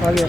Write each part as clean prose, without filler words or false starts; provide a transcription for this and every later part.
आ गया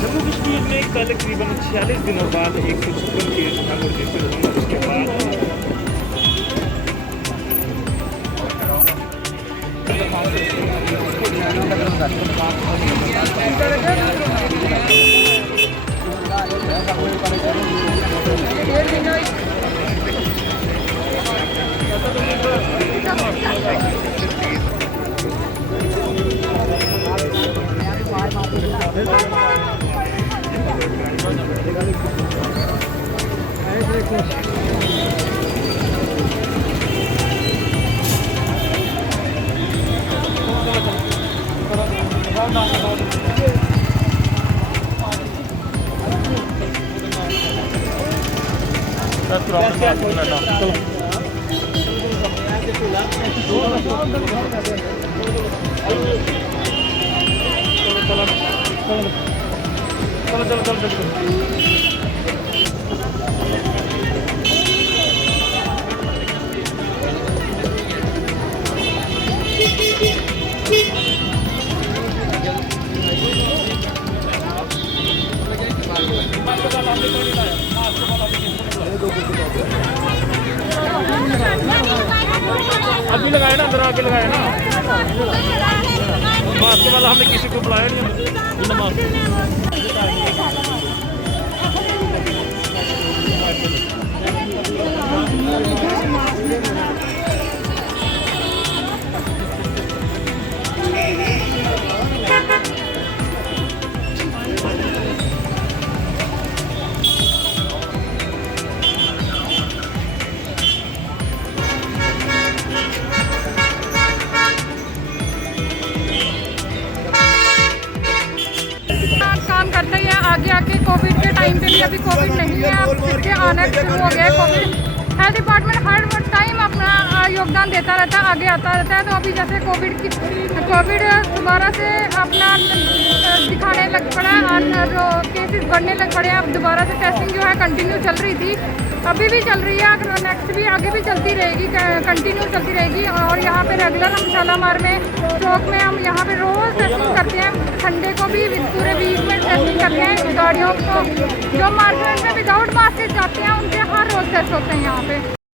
जम्मू कश्मीर में कल करीबन 46 दिनों बाद 156 केस रजिस्टर हुए। उसके बाद अभी लगाया ना, अंदर आके लगाया ना मास्क वाला। हमने किसी को बुलाया नहीं अंदर मास्क। काम करते ही है आगे आके। कोविड के टाइम पे भी अभी कोविड नहीं है, अब इसके आना शुरू हो गया है कोविड। हेल्थ डिपार्टमेंट हर टाइम अपना योगदान देता रहता है, आगे आता रहता है। तो अभी जैसे कोविड दोबारा से अपना दिखाने लग पड़ा है, केसेस बढ़ने लग पड़े हैं। अब दोबारा से टेस्टिंग जो है कंटिन्यू चल रही थी, अभी भी चल रही है, नेक्स्ट भी आगे भी चलती रहेगी, कंटिन्यू चलती रहेगी। और यहाँ पे रेगुलर हम शालामार में चौक में हम यहाँ पे रोज़ टेस्टिंग करते हैं। संडे को भी पूरे वीक में टेस्टिंग करते हैं। गाड़ियों को जो मार्केट में विदाउट मास्क जाते हैं उनके हर रोज़ टेस्ट होते हैं यहाँ पे।